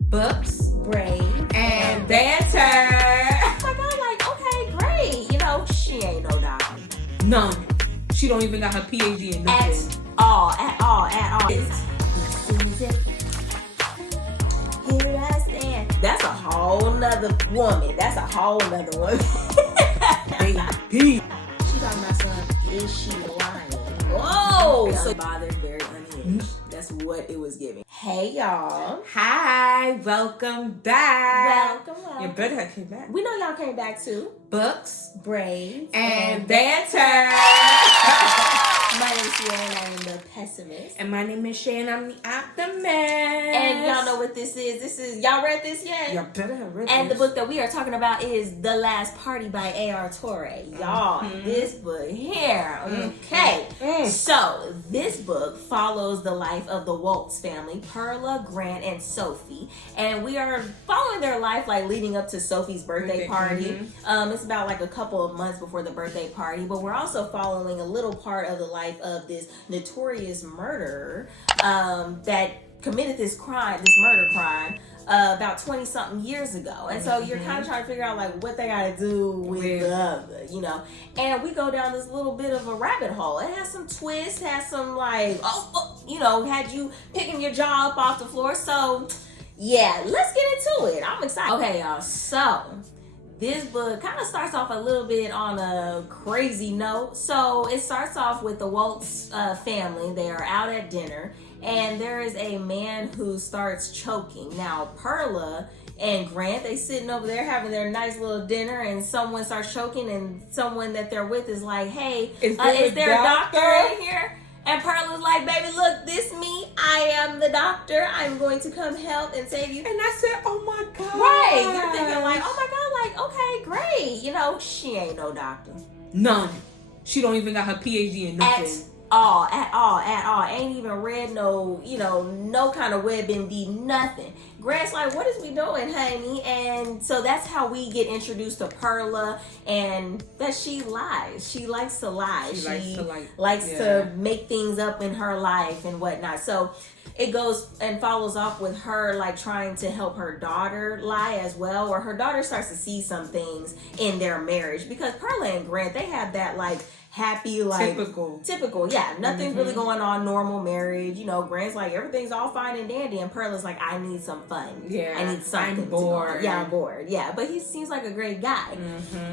books, brave, and banter. Like, I'm like, okay, great. You know, she ain't no doctor. None. She don't even got her PhD in nothing. At all. As soon as it, here I stand. That's a whole nother woman. That's a whole nother woman. Baby. She talking about something. Is she lying? Whoa! So bothered, very unhinged. That's what it was giving. Hey y'all. Hi, welcome back. Welcome. You better have came back. We know y'all came back too. Books Brave and banter. My name is Yall, and I am the pessimist. And my name is Shay, and I'm the optimist. And y'all know what this is. Y'all read this yet? Y'all better have read And this. the book that we are talking about is The Last Party by Torre. Y'all, this book here. Okay. So, this book follows the life of the Waltz family, Perla, Grant, and Sophie. And we are following their life, like, leading up to Sophie's birthday party. It's about, like, a couple of months before the birthday party. But we're also following a little part of the life of this notorious murderer that committed this murder crime about 20-something years ago. And so you're kind of trying to figure out like what they got to do with the other, you know. And we go down this little bit of a rabbit hole. It has some twists, has some like, you know, had you picking your jaw up off the floor. So yeah, let's get into it. I'm excited. Okay, y'all. So this book kind of starts off a little bit on a crazy note. So it starts off with the Waltz family. They are out at dinner, and there is a man who starts choking. Now, Perla and Grant, they sitting over there having their nice little dinner, and someone starts choking, and someone that they're with is like, hey, is there a doctor in here? And Perla's like, baby, look, this me. I am the doctor. I'm going to come help and save you. And I said, oh my God. Right. You're thinking like, oh my God, like, okay, great. You know, she ain't no doctor. None. She don't even got her PhD in nothing. At all. Ain't even read no, you know, no kind of WebMD, nothing. Grant's like, what is we doing, honey? And so that's how we get introduced to Perla, and that she lies. She likes to lie. She likes to make things up in her life and whatnot. So it goes and follows off with her like trying to help her daughter lie as well, where her daughter starts to see some things in their marriage, because Perla and Grant, they have that like happy, like typical, yeah, nothing really going on, normal marriage, you know. Grant's like, everything's all fine and dandy, and Perla's like, I need some fun. I need something. I'm bored. I'm bored. Yeah, but he seems like a great guy.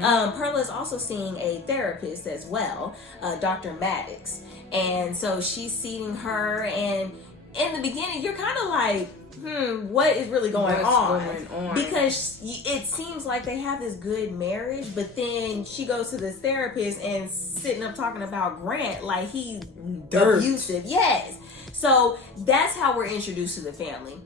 Perla's also seeing a therapist as well, Dr. Maddox, and so she's seeing her, and in the beginning you're kind of like, what is really going on? Because it seems like they have this good marriage, but then she goes to this therapist and sitting up talking about Grant like he's abusive. Yes. So that's how we're introduced to the family.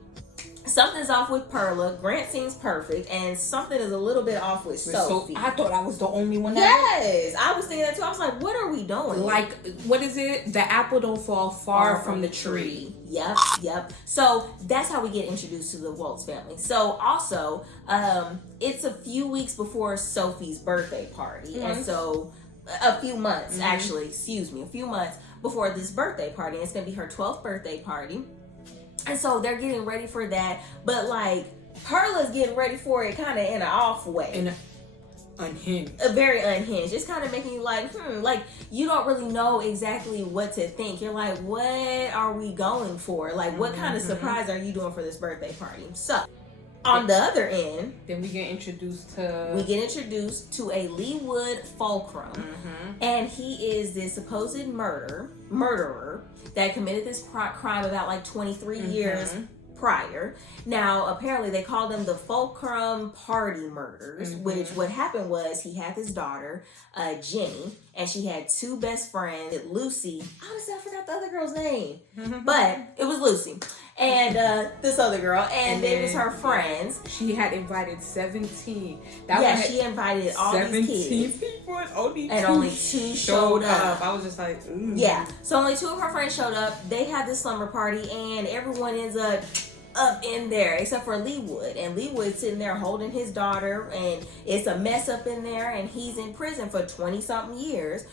Something's off with Perla. Grant seems perfect, and something is a little bit off with Sophie. I thought I was the only one. Yes, I was thinking that too. I was like, what are we doing? Like, what is it? The apple don't fall far from the tree. Yep. So that's how we get introduced to the Waltz family. So also, it's a few weeks before Sophie's birthday party, and so a few months, a few months before this birthday party. And it's gonna be her 12th birthday party. And so they're getting ready for that, but like Perla's getting ready for it kind of in an off way. Unhinged. Very unhinged. It's kind of making you like, like you don't really know exactly what to think. You're like, what are we going for? Like, what kind of surprise are you doing for this birthday party? So, on the other end, then we get introduced to a Leewood Fulcrum, and he is this supposed murderer that committed this crime about like 23 years prior. Now, apparently they called them the Fulcrum Party Murders, which what happened was he had this daughter, Jenny, and she had two best friends, Lucy. Honestly, I forgot the other girl's name, but it was Lucy. And this other girl, and they was her friends. She had invited 17. She invited all these kids. 17 people, and only two showed up. I was just like, yeah. So only two of her friends showed up. They had this slumber party, and everyone ends up in there except for Leewood. And Leewood's sitting there holding his daughter, and it's a mess up in there, and he's in prison for 20-something years,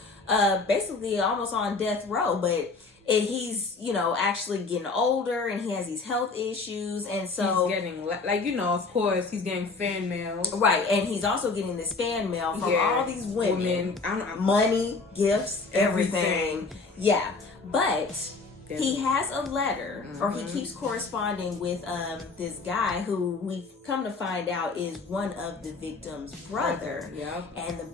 basically almost on death row. But he's, you know, actually getting older, and he has these health issues, and so he's getting, like, you know, of course, he's getting fan mail. Right, and he's also getting this fan mail from all these women. Money, gifts, everything. Yeah, but he has a letter, or he keeps corresponding with this guy who we come to find out is one of the victim's brother. Yeah.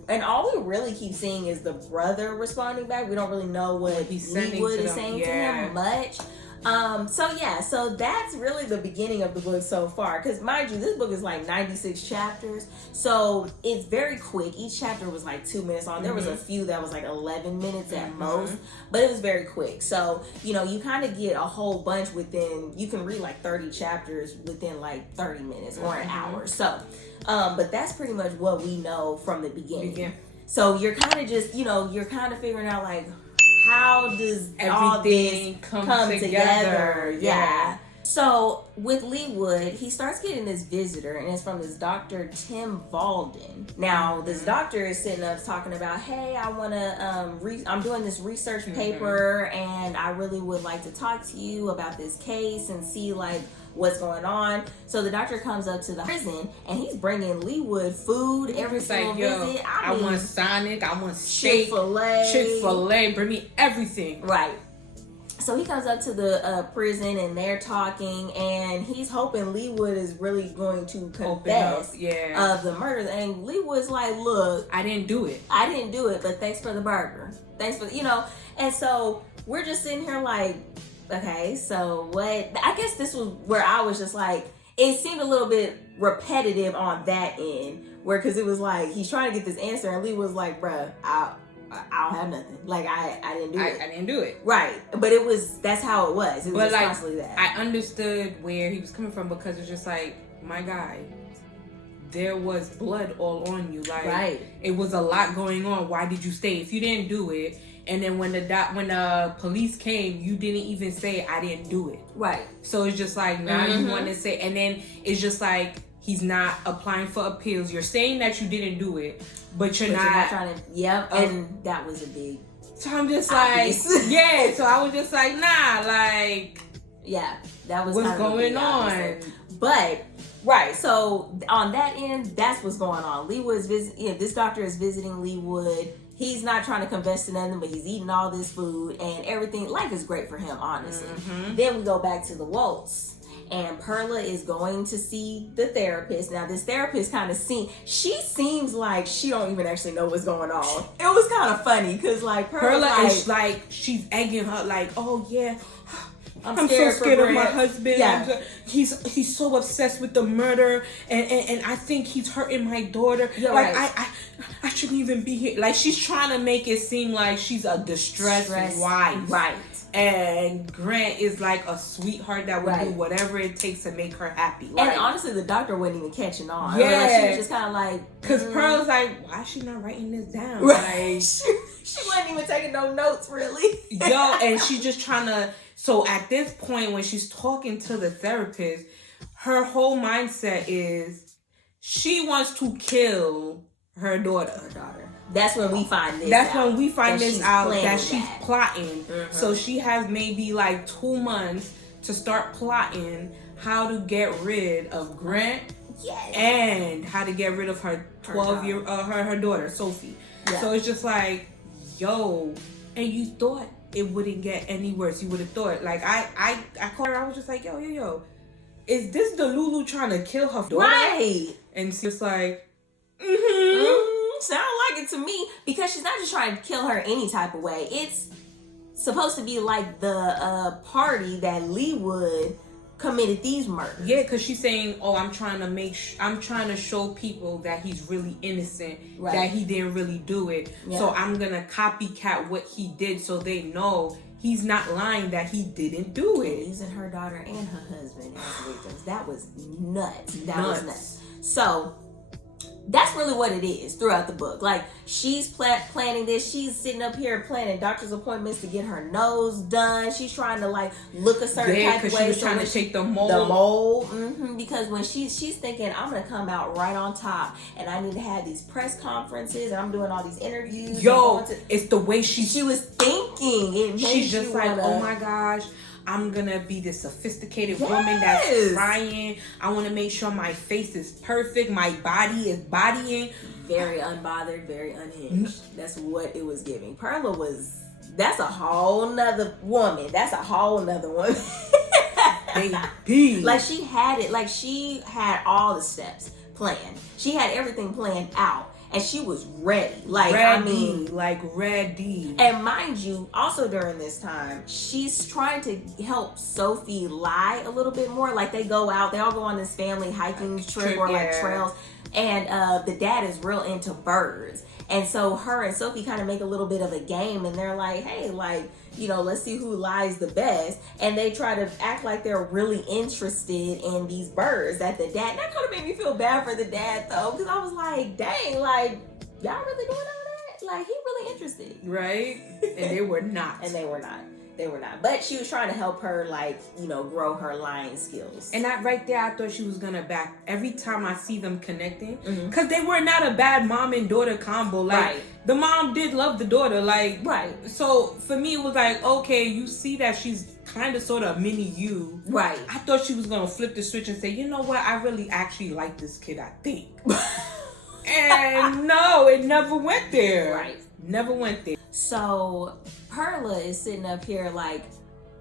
And all we really keep seeing is the brother responding back. We don't really know what Leewood is saying to him much. So that's really the beginning of the book so far, because mind you, this book is like 96 chapters, so it's very quick. Each chapter was like 2 minutes long. There was a few that was like 11 minutes at most, but it was very quick. So, you know, you kind of get a whole bunch within, you can read like 30 chapters within like 30 minutes or an hour. So but that's pretty much what we know from the beginning. So you're kind of just, you know, you're kind of figuring out like, how does all this come together? Yeah. So with Leewood, he starts getting this visitor, and it's from this Dr. Tim Valden. Now, this doctor is sitting up talking about, hey, I want to, I'm doing this research paper, and I really would like to talk to you about this case and see like what's going on. So the doctor comes up to the prison, and he's bringing Leewood food every single visit. I want Sonic, I want steak, Chick-fil-A, bring me everything. Right. So he comes up to the prison, and they're talking, and he's hoping Leewood is really going to confess of the murders. And Leewood's like, look, I didn't do it, but thanks for the burger. Thanks for, you know. And so we're just sitting here like, okay, so what? I guess this was where I was just like, it seemed a little bit repetitive on that end, where, because it was like, he's trying to get this answer, and Lee was like, bruh, I don't have nothing. Like, I didn't do it. I didn't do it. Right. But that's how it was. It was just like, constantly that. I understood where he was coming from, because it's just like, my guy, there was blood all on you. Like, it was a lot going on. Why did you stay? If you didn't do it, and then when the police came, you didn't even say, I didn't do it. Right. So it's just like, now you want to say, and then it's just like, he's not applying for appeals. You're saying that you didn't do it, but you're not trying to. And that was a big. So I'm just like, So I was just like, nah, like, that was what's going on. But right, so on that end, that's what's going on. Leewood's this doctor is visiting Leewood. He's not trying to confess to nothing, but he's eating all this food and everything. Life is great for him, honestly. Then we go back to the Waltz. And Perla is going to see the therapist. Now, this therapist she seems like she don't even actually know what's going on. It was kind of funny, because like Perla is like, she's egging her like, oh yeah, I'm so scared of my husband. Yeah. He's so obsessed with the murder, and I think he's hurting my daughter. Like, I shouldn't even be here. Like, she's trying to make it seem like she's a distressed wife. Right. And Grant is like a sweetheart that would do whatever it takes to make her happy. Like, and honestly, the doctor wasn't even catching on. Yeah. Like, she was just kind of like... Because Pearl's like, why is she not writing this down? Right. Like, she wasn't even taking no notes, really. And she's just trying to... So at this point, when she's talking to the therapist, her whole mindset is she wants to kill her daughter. That's when we find this out. That she's plotting. So she has maybe like 2 months to start plotting how to get rid of Grant and how to get rid of her 12-year her daughter Sophie. So it's just like, yo, and you thought it wouldn't get any worse. You would have thought, like, I called her. I was just like, yo, is this the Lulu trying to kill her daughter? Right. And she's like, sound like it to me, because she's not just trying to kill her any type of way. It's supposed to be like the party that Leewood committed these murders. Yeah, because she's saying, oh, I'm trying to show people that he's really innocent, that he didn't really do it. So I'm gonna copycat what he did, so they know he's not lying, that he didn't do it. Using her daughter and her husband as victims. That was nuts. That was nuts. So that's really what it is throughout the book. Like, she's planning this. She's sitting up here planning doctor's appointments to get her nose done. She's trying to, like, look a certain type of way. She was trying to shake the mold. The mold. Mm-hmm. Because when she's thinking, I'm going to come out right on top, and I need to have these press conferences, and I'm doing all these interviews. Yo, it's the way she was thinking. She's just like, oh my gosh, I'm gonna be this sophisticated woman that's trying. I want to make sure my face is perfect, my body is bodying. Very unbothered, very unhinged. That's what it was giving. Perla that's a whole nother woman. That's a whole nother woman. Baby. Like, she had it, like, she had all the steps planned. She had everything planned out. And she was ready. Like, ready. And mind you, also during this time, she's trying to help Sophie lie a little bit more. Like, they all go on this family hiking trip or like trails. And the dad is real into birds. And so her and Sophie kind of make a little bit of a game, and they're like, hey, like, you know, let's see who lies the best. And they try to act like they're really interested in these birds that the dad, that kind of made me feel bad for the dad though, because I was like, dang, like, y'all really doing all that? Like, he really interested. Right? And they were not. And they were not. They were not. But she was trying to help her, like, you know, grow her lying skills. And that right there, I thought she was going to back every time I see them connecting. Because they were not a bad mom and daughter combo. Like, the mom did love the daughter. Like, so for me, it was like, okay, you see that she's kind of sort of mini you. Right. I thought she was going to flip the switch and say, you know what? I really actually like this kid, I think. And no, it never went there. Right. Never went there. So Perla is sitting up here, like,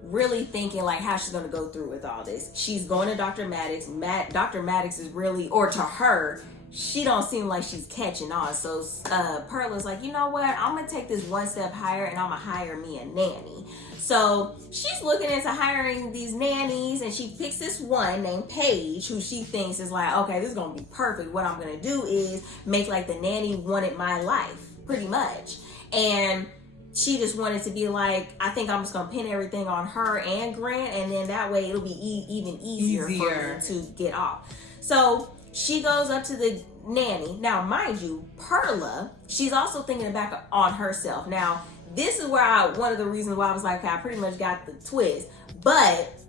really thinking, like, how she's going to go through with all this. She's going to Dr. Maddox. Dr. Maddox is really, or to her, she don't seem like she's catching on. So Perla's like, you know what? I'm going to take this one step higher, and I'm going to hire me a nanny. So she's looking into hiring these nannies, and she picks this one named Paige, who she thinks is like, okay, this is going to be perfect. What I'm going to do is make, like, the nanny wanted my life, pretty much. And she just wanted to be like, I think I'm just going to pin everything on her and Grant, and then that way it'll be even easier for me to get off. So she goes up to the nanny. Now, mind you, Perla, she's also thinking back on herself. Now, this is where one of the reasons why I was like, okay, I pretty much got the twist. But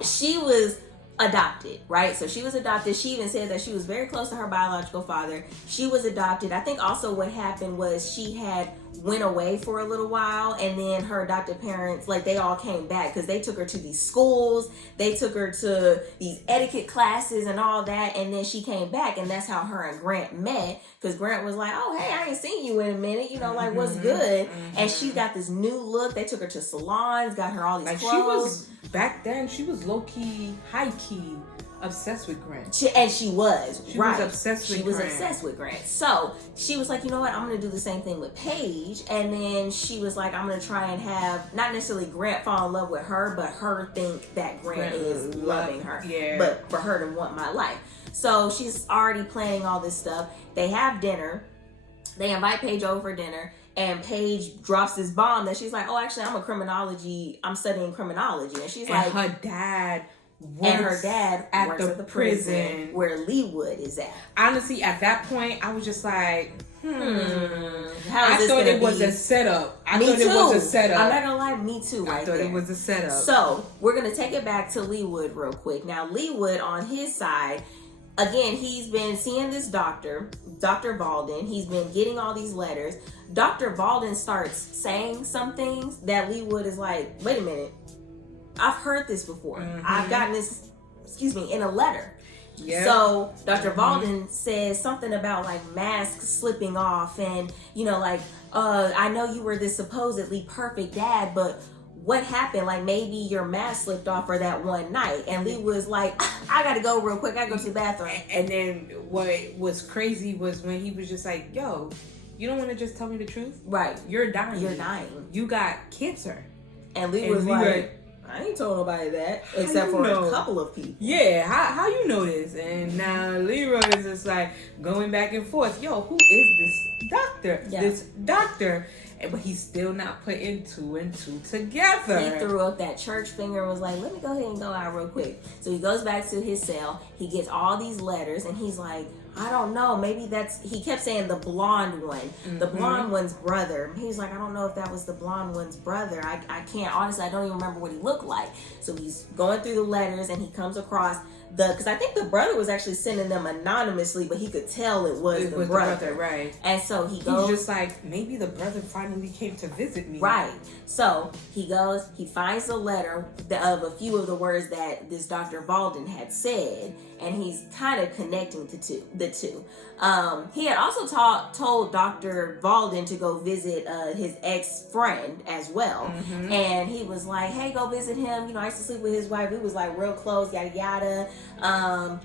she was adopted, right? So she was adopted. She even said that she was very close to her biological father. She was adopted. I think also what happened was she had went away for a little while, and then her adopted parents, like, they all came back because they took her to these schools, they took her to these etiquette classes and all that, and then she came back, and that's how her and Grant met, because Grant was like, oh, hey, I ain't seen you in a minute, you know, like, what's good? And she got this new look. They took her to salons, got her all these clothes. She was, back then, she was low-key, high-key obsessed with Grant. She was obsessed with Grant. So she was like, you know what, I'm gonna do the same thing with Paige. And then she was like, I'm gonna try and have not necessarily Grant fall in love with her, but her think that Grant is loving her. Yeah. But for her to want my life. So she's already planning all this stuff. They have dinner. They invite Paige over for dinner. And Paige drops this bomb that she's like, oh, actually, I'm studying criminology. And she's like, her dad works at the prison where Leewood is at. Honestly, at that point, I was just like, I thought it was a setup. I'm not gonna lie, me too. I thought it was a setup. So we're gonna take it back to Leewood real quick. Now, Leewood on his side, again, he's been seeing this doctor, Dr. Valden. He's been getting all these letters. Dr. Valden starts saying some things that Leewood is like, wait a minute, I've heard this before. I've gotten this, in a letter. Yep. So Dr. Valden says something about, like, masks slipping off, and, you know, like, I know you were this supposedly perfect dad, but what happened? Like, maybe your mask slipped off for that one night. And Lee was like, I gotta go real quick. I gotta go to the bathroom. And then what was crazy was when he was just like, yo, you don't want to just tell me the truth? Right. You're dying. You got cancer. And Lee was like, I ain't told nobody that, except for a couple of people. Yeah, how you know this? And now Leroy is just like going back and forth. Yo, who is this doctor? Yeah. This doctor. but he's still not putting 2 and 2 together. He threw up that church finger and was like, let me go ahead and go out real quick. So he goes back to his cell. He gets all these letters and he's like, I don't know. Maybe he kept saying the blonde one. Mm-hmm. The blonde one's brother. He was like, I don't know if that was the blonde one's brother. I can't, honestly, I don't even remember what he looked like. So he's going through the letters and he comes across because I think the brother was actually sending them anonymously, but he could tell it was the brother. Right. And so he goes. He's just like, maybe the brother finally came to visit me. Right. So he goes, he finds a letter of a few of the words that this Dr. Valden had said, and he's kind of connecting the two. He had also told Dr. Valden to go visit his ex-friend as well. Mm-hmm. And he was like, hey, go visit him. You know, I used to sleep with his wife. We was like real close, yada, yada.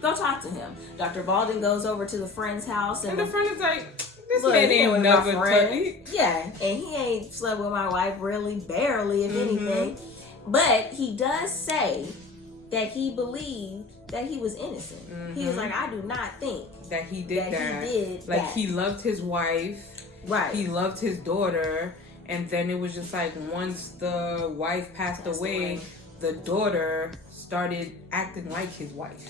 Go talk to him. Dr. Valden goes over to the friend's house. And the friend is like, this man ain't never touched. Yeah, and he ain't slept with my wife really, barely, if anything. But he does say that he believed that he was innocent. Mm-hmm. He was like, I do not think that he did that. He did like that. He loved his wife. Right. He loved his daughter. And then it was just like once the wife passed away, the daughter started acting like his wife.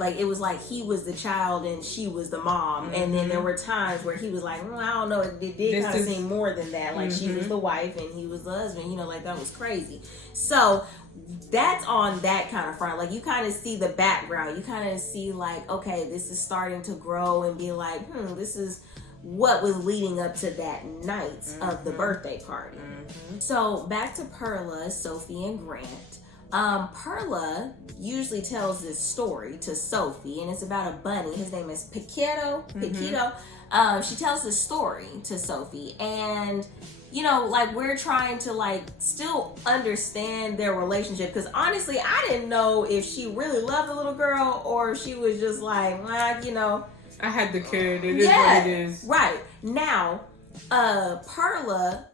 Like it was like he was the child and she was the mom. Mm-hmm. And then there were times where he was like, I don't know, it did kind of seem more than that. Like she was the wife and he was the husband. You know, like that was crazy. So that's on that kind of front. Like you kind of see the background. You kind of see like, okay, this is starting to grow and be like, this is what was leading up to that night of the birthday party. Mm-hmm. So back to Perla, Sophie, and Grant. Perla usually tells this story to Sophie, and it's about a bunny. His name is Paquito. She tells this story to Sophie, and you know, like we're trying to like still understand their relationship, because honestly, I didn't know if she really loved the little girl or if she was just like, well, you know, I had the kid. It is what it is. Right. Now, Perla,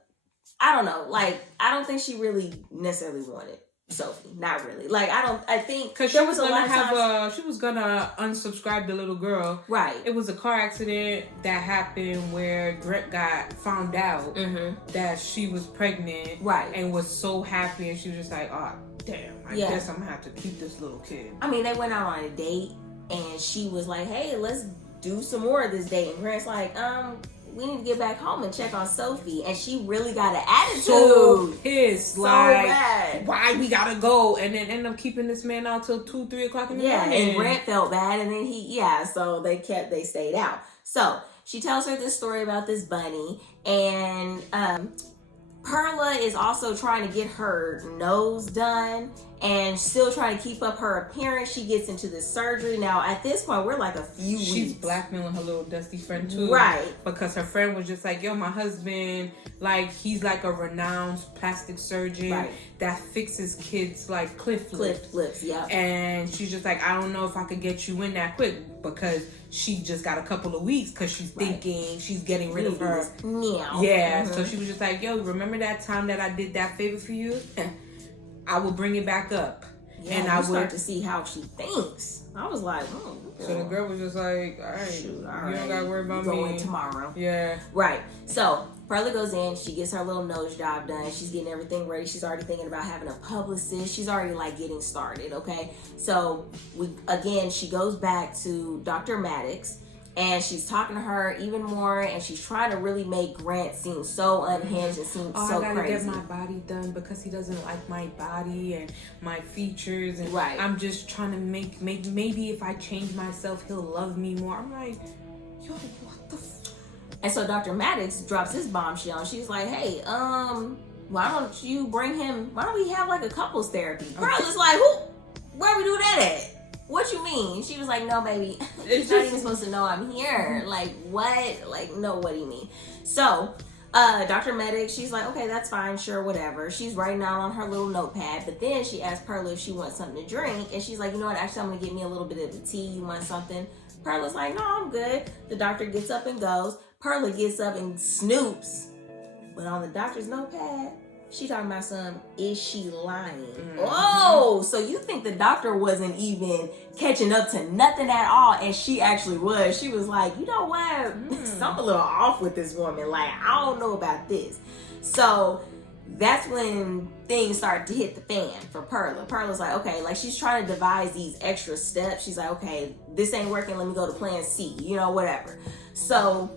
I don't know. Like, I don't think she really necessarily wanted Sophie. Not really. Like, I think because she was gonna unsubscribe the little girl. Right. It was a car accident that happened where Grant got found out that she was pregnant. Right. And was so happy, and she was just like, oh damn, I guess I'm gonna have to keep this little kid. I mean, they went out on a date, and she was like, hey, let's do some more of this date. And Grant's like, we need to get back home and check on Sophie. And she really got an attitude. So pissed. So like, bad. Why we gotta go? And then end up keeping this man out till 2-3 o'clock in the morning. And Grant felt bad. And then so they stayed out. So she tells her this story about this bunny. And Perla is also trying to get her nose done and still trying to keep up her appearance. She gets into this surgery. Now, at this point, we're like a few weeks. She's blackmailing her little dusty friend, too. Right. Because her friend was just like, yo, my husband, like, he's like a renowned plastic surgeon that fixes kids, like, cliff flips. Yeah. And she's just like, I don't know if I could get you in that quick, because she just got a couple of weeks, because she's thinking she's getting rid of her. Yeah. So she was just like, yo, remember that time that I did that favor for you? I will bring it back up. Yeah, and I would start to see how she thinks. I was like, So the girl was just like, all right, you don't gotta worry about me. Going tomorrow. Yeah. Right. So Perla goes in, she gets her little nose job done. She's getting everything ready. She's already thinking about having a publicist. She's already like getting started, okay? So she goes back to Dr. Maddox, and she's talking to her even more, and she's trying to really make Grant seem so unhinged and seem so crazy. I gotta get my body done because he doesn't like my body and my features, and I'm just trying to make maybe if I change myself, he'll love me more. I'm like, yo, what the And so Dr. Maddox drops his bombshell. She's like, hey, why don't you bring him, why don't we have like a couples therapy? Perla's like, where we do that at? What you mean? She was like, no, baby. He's not even supposed to know I'm here. Like, what? Like, no, what do you mean? So, Dr. Medic, she's like, okay, that's fine, sure, whatever. She's writing out on her little notepad, but then she asks Perla if she wants something to drink, and she's like, you know what, actually, I'm going to get me a little bit of the tea. You want something? Perla's like, no, I'm good. The doctor gets up and goes. Perla gets up and snoops, but on the doctor's notepad, She talking about is she lying? Oh, so you think the doctor wasn't even catching up to nothing at all, and she actually was. She was like, you know what? Something a little off with this woman. Like, I don't know about this. So that's when things start to hit the fan for Perla. Perla's like, okay, like she's trying to devise these extra steps. She's like, okay, this ain't working. Let me go to plan C, whatever. So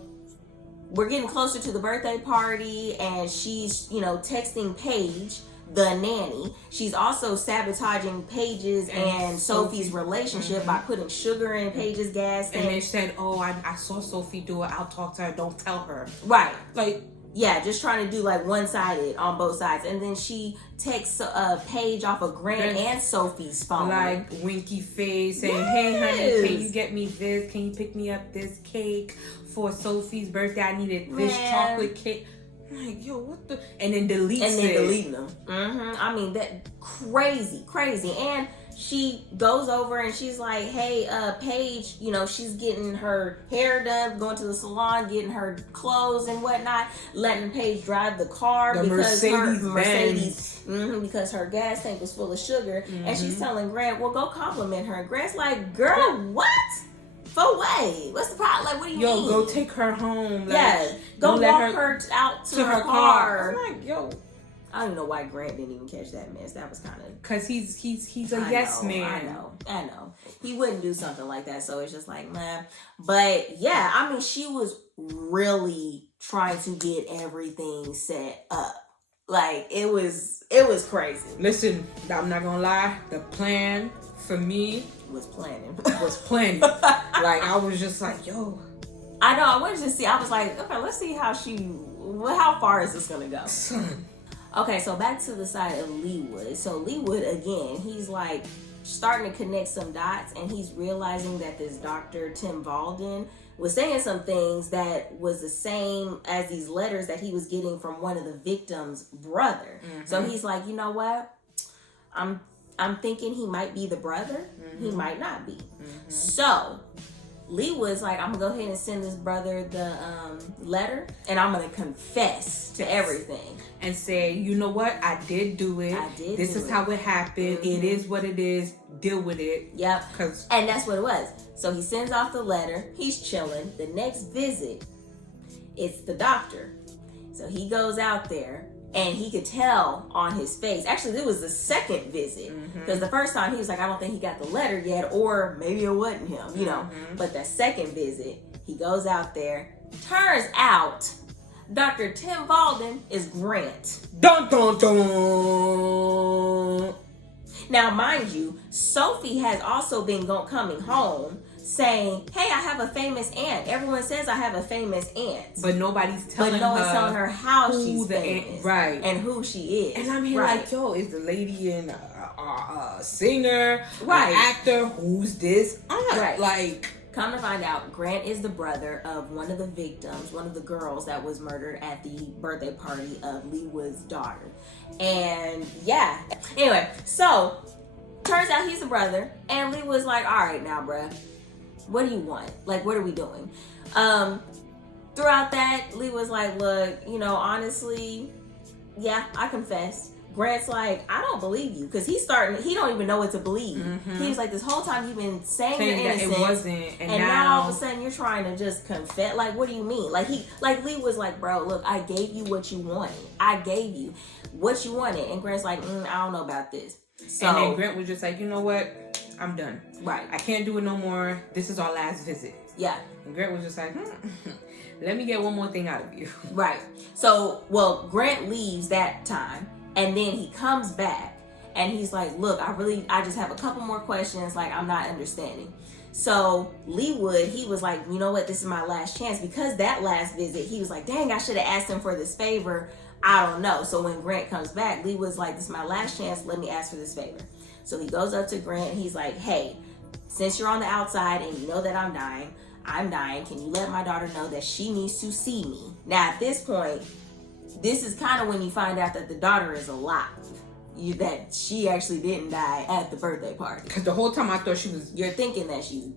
we're getting closer to the birthday party, and she's, texting Paige, the nanny. She's also sabotaging Paige's and Sophie's relationship by putting sugar in Paige's gas tank. And they said, oh, I saw Sophie do it. I'll talk to her. Don't tell her. Right. Like, yeah, just trying to do like one-sided on both sides. And then she texts Paige off of Grant and Sophie's phone. Like winky face saying, hey honey, can you get me this? Can you pick me up this cake for Sophie's birthday? I needed this chocolate cake. I'm like, yo, what the? And then deleting them. I mean, that crazy. And she goes over and she's like, hey, Paige, she's getting her hair done, going to the salon, getting her clothes and whatnot, letting Paige drive the car because because her gas tank was full of sugar. And she's telling Grant, well, go compliment her. And Grant's like, girl, what? For what? What's the problem? Like, what do you mean? Go take her home. Like, go walk her out to her car. I'm like, yo. I don't know why Grant didn't even catch that mess. That was kind of... Because he's a yes man. I know. He wouldn't do something like that, so it's just like, man. But, yeah, I mean, she was really trying to get everything set up. Like, it was crazy. Listen, I'm not going to lie. The plan for me... was planning. Like, I was just like, yo. I know. I wanted to see. I was like, okay, let's see how far is this going to go? Son. Okay, so back to the side of Leewood. So Leewood, again, he's like starting to connect some dots, and he's realizing that this Dr. Tim Valden was saying some things that was the same as these letters that he was getting from one of the victims' brother. So he's like, you know what? I'm thinking he might be the brother. He might not be. So Leewood's like, I'm gonna go ahead and send this brother the letter, and I'm gonna confess to everything and say, you know what, I did do it. This is how it happened. It is what it is. Deal with it. Yep. And that's what it was. So he sends off the letter. He's chilling. The next visit, it's the doctor. So he goes out there, and he could tell on his face. Actually, it was the second visit. Because the first time he was like, I don't think he got the letter yet, or maybe it wasn't him, But the second visit, he goes out there. Turns out, Dr. Tim Valden is Grant. Dun, dun, dun. Now, mind you, Sophie has also been coming home saying, hey, I have a famous aunt. Everyone says I have a famous aunt. But nobody's telling her how she's famous. Right. And who she is. And I'm here like, yo, is the lady in a singer, an actor? Who's this aunt? Right. Like, come to find out, Grant is the brother of one of the victims, one of the girls that was murdered at the birthday party of Leewood's daughter. And yeah. Anyway, so turns out he's the brother, and Lee was like, all right now, bruh, what do you want? Like, what are we doing? Throughout that, Lee was like, look, honestly, yeah, I confess. Grant's like, I don't believe you, because he don't even know what to believe. He was like, this whole time you've been saying you're innocent, it wasn't, and now all of a sudden you're trying to just confess. Like, what do you mean? Like Lee was like, bro, look, I gave you what you wanted. I gave you what you wanted, and Grant's like, I don't know about this. So, and then Grant was just like, you know what? I'm done. Right. I can't do it no more. This is our last visit. Yeah. And Grant was just like, let me get one more thing out of you. Right. So, Grant leaves that time, and then he comes back, and he's like, look, I just have a couple more questions. Like, I'm not understanding. So Leewood, he was like, you know what? This is my last chance, because that last visit, he was like, dang, I should have asked him for this favor. I don't know. So when Grant comes back, Lee was like, this is my last chance. Let me ask for this favor. So he goes up to Grant, and he's like, hey, since you're on the outside and you know that I'm dying, can you let my daughter know that she needs to see me? Now, at this point, this is kind of when you find out that the daughter is alive. That she actually didn't die at the birthday party. Because the whole time I thought she was... You're thinking that she's,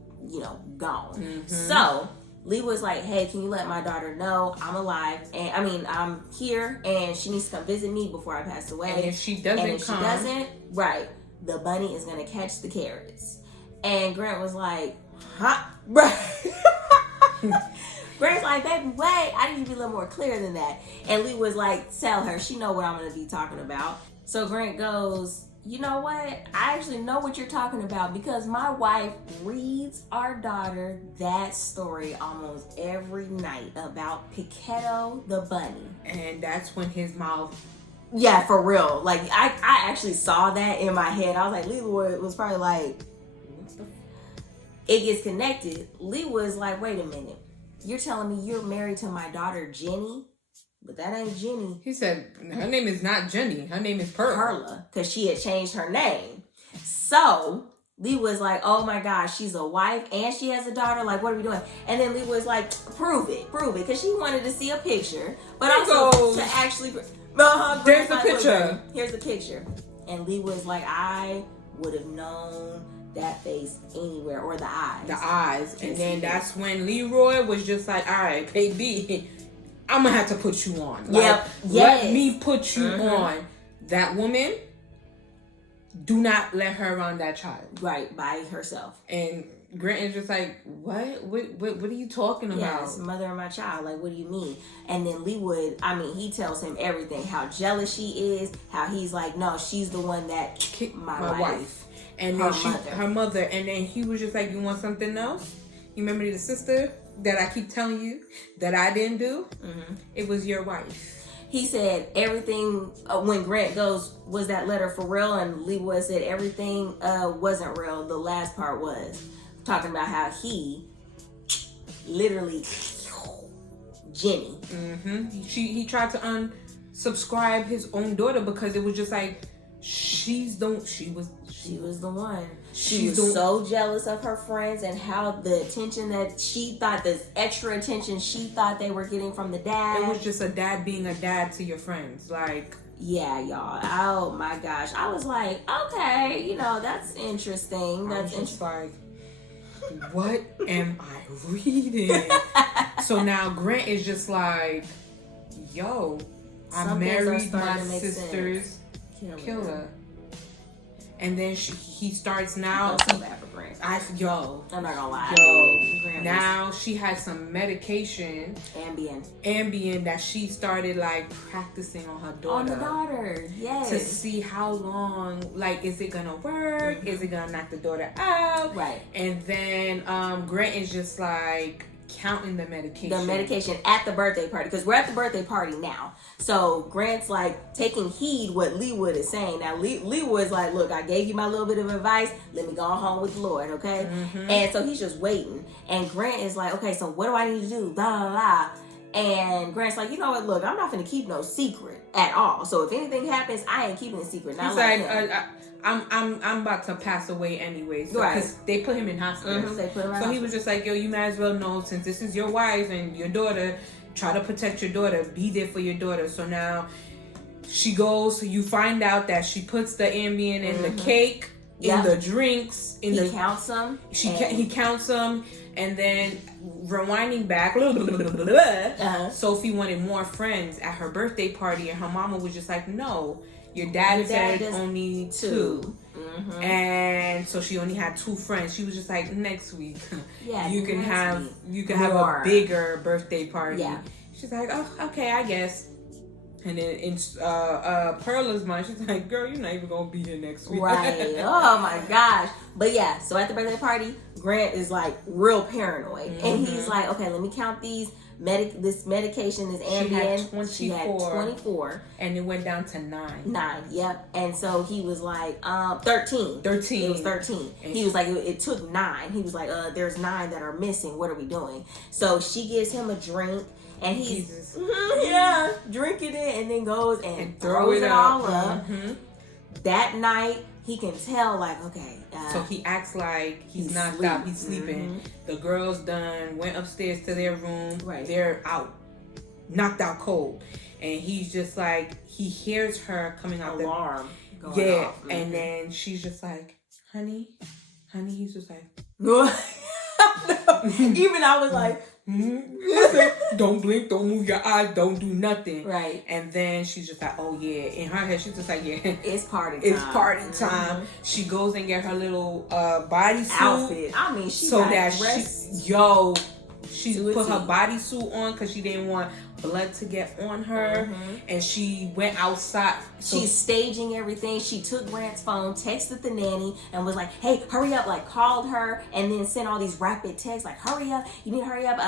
gone. So Lee was like, hey, can you let my daughter know I'm alive? And I'm here and she needs to come visit me before I pass away. And if she doesn't right, the bunny is going to catch the carrots. And Grant was like, huh? Grant's like, baby, wait, I need you to be a little more clear than that. And Lee was like, tell her, she know what I'm going to be talking about. So Grant goes, you know what? I actually know what you're talking about because my wife reads our daughter that story almost every night about Piquetto the bunny. And that's when his mouth... Yeah, for real. Like, I actually saw that in my head. I was like, Lee was probably like, what the... It gets connected. Lee was like, wait a minute. You're telling me you're married to my daughter, Jenny? But that ain't Jenny. He said, her name is not Jenny. Her name is Perla. Because she had changed her name. So, Lee was like, oh my gosh, she's a wife and she has a daughter. Like, what are we doing? And then Lee was like, prove it. Because she wanted to see a picture. But also to actually... There's the picture. Here's the picture. And Lee was like, I would have known that face anywhere, or the eyes. The eyes. And then that's when Leroy was just like, all right, baby, I'm going to have to put you on. Like, let me put you on. That woman, do not let her around that child. Right, by herself. And Grant is just like, what? What are you talking about? Yes, mother of my child. Like, what do you mean? And then Lee would, he tells him everything. How jealous she is. How he's like, no, she's the one that kicked my wife. And then her mother. And then he was just like, you want something else? You remember the sister that I keep telling you that I didn't do? Mm-hmm. It was your wife. He said everything, when Grant goes, was that letter for real? And Lee was said everything wasn't real. The last part was. Talking about how he literally Jenny. Mm-hmm. He tried to unsubscribe his own daughter because it was just like she was the one. She was so jealous of her friends and how the attention that she thought, the extra attention she thought they were getting from the dad. It was just a dad being a dad to your friends, like. Yeah, y'all. Oh my gosh. I was like, okay, that's interesting. That's interesting. Like, what am I reading? So now Grant is just like, yo, I married my sister's killer. And then he starts now. I feel bad for Grant. I'm not gonna lie. Now she has some medication, Ambien, that she started like practicing on her daughter. On the daughter, yes. To see how long, like, is it gonna work? Mm-hmm. Is it gonna knock the daughter out? Right. And then Grant is just like counting the medication. The medication at the birthday party, because we're at the birthday party now. So Grant's like taking heed what Leewood is saying. Now Leewood's like, look, I gave you my little bit of advice. Let me go home with the Lord, okay? Mm-hmm. And so he's just waiting. And Grant is like, okay, so what do I need to do? Blah, blah, blah. And Grant's like, you know what? Look, I'm not going to keep no secret at all. So if anything happens, I ain't keeping a secret. He's like I'm about to pass away anyway. So, right. Because they put him in hospital. Mm-hmm, they put him in hospital. He was just like, yo, you might as well know, since this is your wife and your daughter, try to protect your daughter. Be there for your daughter. So now she goes, you find out that she puts the Ambien in the cake, in the drinks. He counts them. He counts them. And then rewinding back, Sophie wanted more friends at her birthday party. And her mama was just like, no. Your dad said only two. Mm-hmm. And so she only had 2 friends. She was just like, next week, you can have a bigger birthday party. Yeah. She's like, oh, okay, I guess. And then in Perla's mind, she's like, girl, you're not even going to be here next week. Right. Oh, my gosh. But yeah, so at the birthday party, Grant is like real paranoid. Mm-hmm. And he's like, okay, let me count these. This medication is Ambien. She had 24. And it went down to 9. 9, yep. And so he was like, 13. 13. It was 13. And he was like, it took 9. He was like, there's 9 that are missing. What are we doing? So she gives him a drink. And he's drinking it, and then goes and throws it all up. Mm-hmm. That night, he can tell, like, okay. So he acts like he's knocked out. He's sleeping. Mm-hmm. The girls done went upstairs to their room. Right. They're out, knocked out cold, and he's just like, he hears her coming out alarm. Off. Mm-hmm. And then she's just like, honey. He's just like, no. Even I was like. I said, don't blink, don't move your eyes, don't do nothing. Right. And then she's just like, oh yeah. In her head, she's just like, yeah, it's party time. It's party time. She goes and get her little bodysuit outfit. I mean, she so got that dressed. She put her bodysuit on because she didn't want blood to get on her, and she went outside. So she's staging everything. She took Grant's phone, texted the nanny, and was like, "Hey, hurry up!" Like called her, and then sent all these rapid texts like, "Hurry up! You need to hurry up!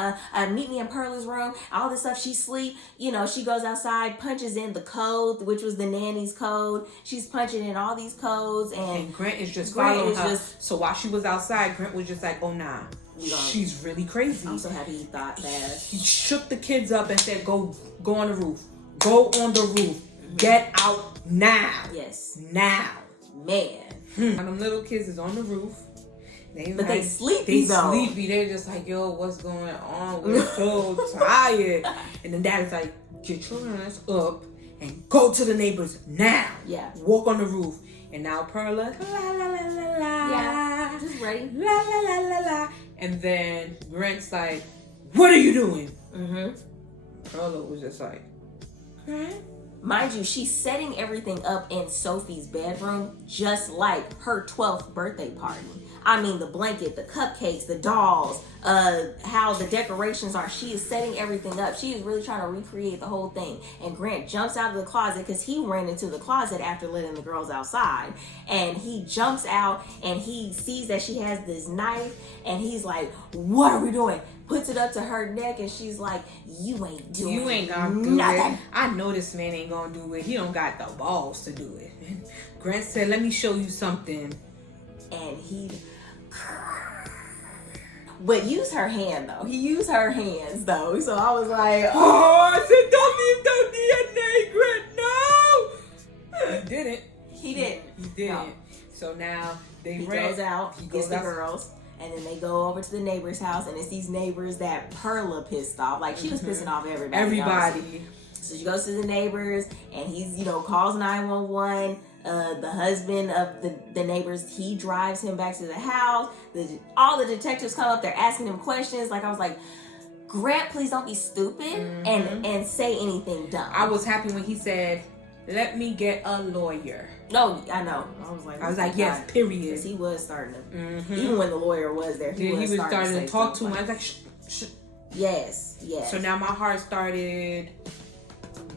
Meet me in Perla's room." All this stuff. She sleep. You know, she goes outside, punches in the code, which was the nanny's code. She's punching in all these codes, and Grant is just following her. So while she was outside, Grant was just like, "Oh nah." She's really crazy. I'm so happy he thought fast. He shook the kids up and said, go on the roof. Go on the roof. Get out now. Yes. Now. Man. And them little kids is on the roof. They sleepy though. They're just like, yo, what's going on? We're so tired. And then dad is like, get your ass up and go to the neighbors now. Yeah. Walk on the roof. And now Perla, la la la la la. Yeah. Just ready. La la la la la. And then Grant's like, what are you doing? Perla was just like, Grant? Mind you, she's setting everything up in Sophie's bedroom just like her 12th birthday party. I mean, the blanket, the cupcakes, the dolls, how the decorations are. She is setting everything up. She is really trying to recreate the whole thing. And Grant jumps out of the closet because he ran into the closet after letting the girls outside. And he jumps out and he sees that she has this knife. And he's like, what are we doing? Puts it up to her neck and she's like, you ain't gonna do nothing. It. I know this man ain't gonna do it. He don't got the balls to do it. And Grant said, let me show you something. And he... But use her hand though. He used her hands though. So I was like, oh, I said, don't leave no DNA, Grant, no. He didn't. He didn't. He didn't. No. So now he goes out, he gets the girls, and then they go over to the neighbor's house, and it's these neighbors that Perla pissed off. Like she was pissing off everybody. Everybody. So she goes to the neighbors, and he's, calls 911. The husband of the neighbors, he drives him back to the house. All the detectives come up, they're asking him questions. Like I was like, Grant, please don't be stupid and say anything dumb. I was happy when he said, let me get a lawyer. No, I know. I was like, yes, period. Because he was starting to, even when the lawyer was there, he was starting to talk to him. I was like, shh. Yes. So now my heart started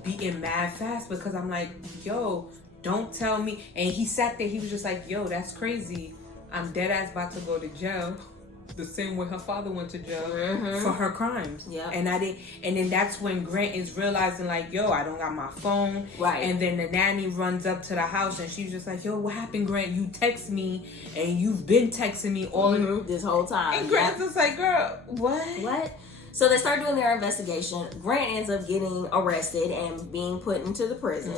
beating mad fast because I'm like, yo, don't tell me. And he sat there, he was just like, yo, that's crazy. I'm dead ass about to go to jail. The same way her father went to jail for her crimes. Yeah. And then that's when Grant is realizing like, yo, I don't got my phone. Right. And then the nanny runs up to the house and she's just like, yo, what happened, Grant? You text me and you've been texting me all this whole time. And Grant's just like, girl, what? So they start doing their investigation. Grant ends up getting arrested and being put into the prison.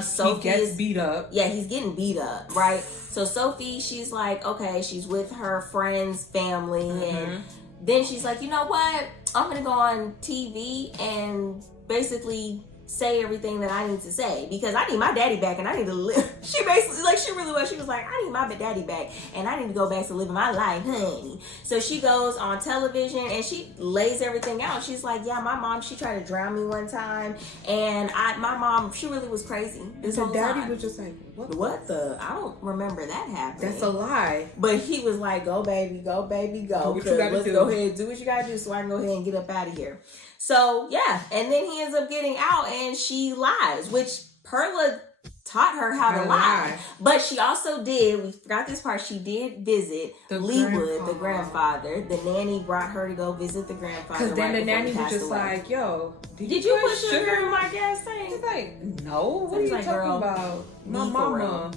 Sophie he gets beat up. Yeah, he's getting beat up, right? So Sophie, she's like, okay, she's with her friend's family. And then she's like, you know what? I'm going to go on TV and basically say everything that I need to say because I need my daddy back and I need to live. She basically, like, she really was. She was like, I need my daddy back and I need to go back to living my life, honey. So she goes on television and she lays everything out. She's like, yeah, my mom, she tried to drown me one time and my mom, she really was crazy. This whole daddy time. was just like, what the? I don't remember that happening. That's a lie. But he was like, go baby, go. Let's go ahead and do what you gotta do so I can go ahead and get up out of here. So, yeah. And then he ends up getting out and she lies, which Perla taught her how to lie. But she also did, we forgot this part, she did visit Leewood, the grandfather. The nanny brought her to go visit the grandfather. Because then the nanny was just like, yo, did you put sugar in my gas tank? She's like, no, what are you talking about? My mama.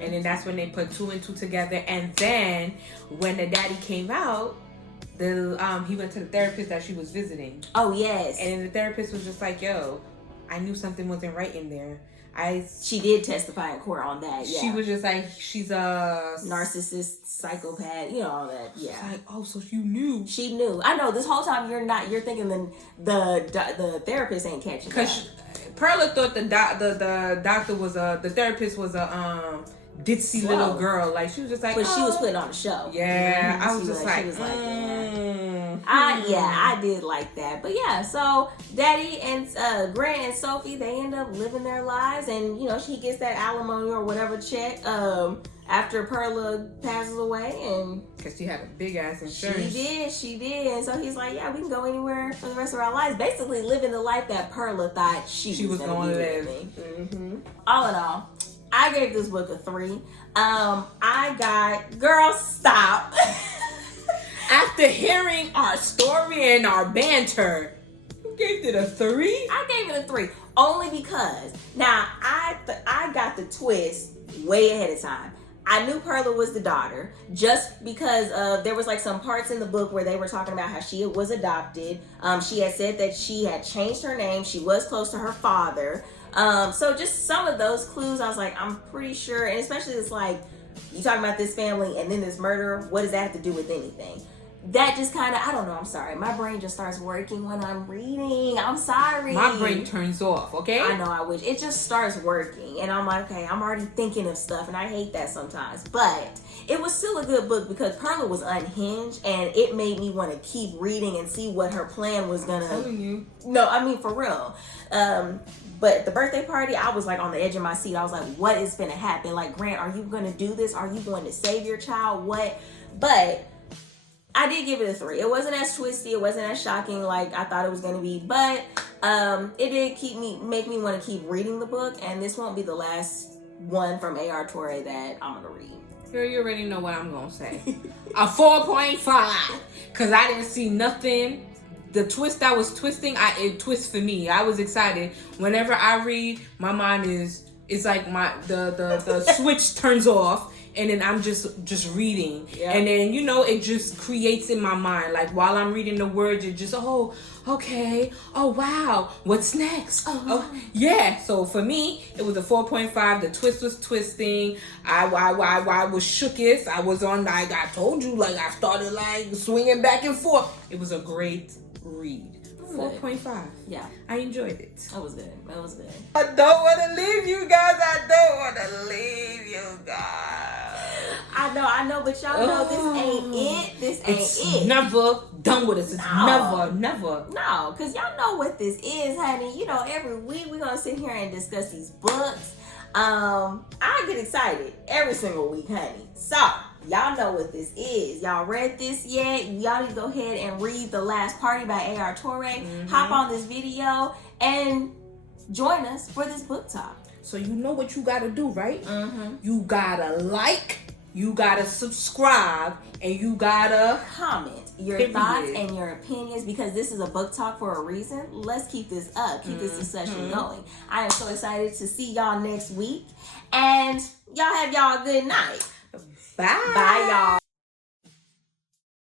And then that's when they put 2 and 2 together. And then when the daddy came out, he went to the therapist that she was visiting. Oh, yes. And the therapist was just like, yo, I knew something wasn't right in there. She did testify in court on that, yeah. She was just like, she's a narcissist, psychopath, all that, yeah. She's like, oh, so you knew. She knew. I know, this whole time you're thinking the therapist ain't catching that. Because Perla thought the doctor was the therapist was a ditzy little girl. Like, she was just like, but she was putting on a show. Yeah, I was just like, she was like, I did like that. But yeah, so Daddy and Grant and Sophie, they end up living their lives, and you know, she gets that alimony or whatever check after Perla passes away, and because she had a big ass insurance. She did. And so he's like, yeah, we can go anywhere for the rest of our lives, basically living the life that Perla thought she was going to live. All in all, I gave this book a 3. Girl, stop. After hearing our story and our banter, you gave it a 3? I gave it a 3 only because now I got the twist way ahead of time. I knew Perla was the daughter just because there was like some parts in the book where they were talking about how she was adopted. She had said that she had changed her name. She was close to her father. So just some of those clues, I was like, I'm pretty sure, and especially it's like, you talking about this family and then this murder, what does that have to do with anything? That just kind of, I don't know, I'm sorry. My brain just starts working when I'm reading. I'm sorry. My brain turns off, okay? I know, I wish. It just starts working. And I'm like, okay, I'm already thinking of stuff. And I hate that sometimes. But it was still a good book because Perla was unhinged. And it made me want to keep reading and see what her plan was going to... I'm telling you. No, I mean, for real. But the birthday party, I was like on the edge of my seat. I was like, what is going to happen? Like, Grant, are you going to do this? Are you going to save your child? What? But... I did give it a 3. It wasn't as twisty. It wasn't as shocking like I thought it was going to be. But it did make me want to keep reading the book. And this won't be the last one from A.R. Torre that I'm going to read. Girl, you already know what I'm going to say. A 4.5. Because I didn't see nothing. The twist that was twisting, it twists for me. I was excited. Whenever I read, my mind it's like the switch turns off. And then I'm just reading. Yep. And then, you know, it just creates in my mind. Like, while I'm reading the words, it just, oh, okay. Oh, wow. What's next? Oh, yeah. So, for me, it was a 4.5. The twist was twisting. I was shookest. I was on, like, I told you, like, I started, like, swinging back and forth. It was a great read. 4.5. Yeah. I enjoyed it. That was good. I don't want to leave you guys. I know, but y'all know this ain't it. It's never done with us. It's never. No, because y'all know what this is, honey. You know, every week we're going to sit here and discuss these books. I get excited every single week, honey. So, y'all know what this is. Y'all read this yet? Y'all need to go ahead and read The Last Party by A.R. Torre. Hop on this video and join us for this book talk. So you know what you gotta do, right? You gotta like, you gotta subscribe, and you gotta comment your thoughts and your opinions, because this is a book talk for a reason. Let's keep this up. Keep this discussion going. I am so excited to see y'all next week. And y'all have y'all a good night. Bye. Bye, y'all.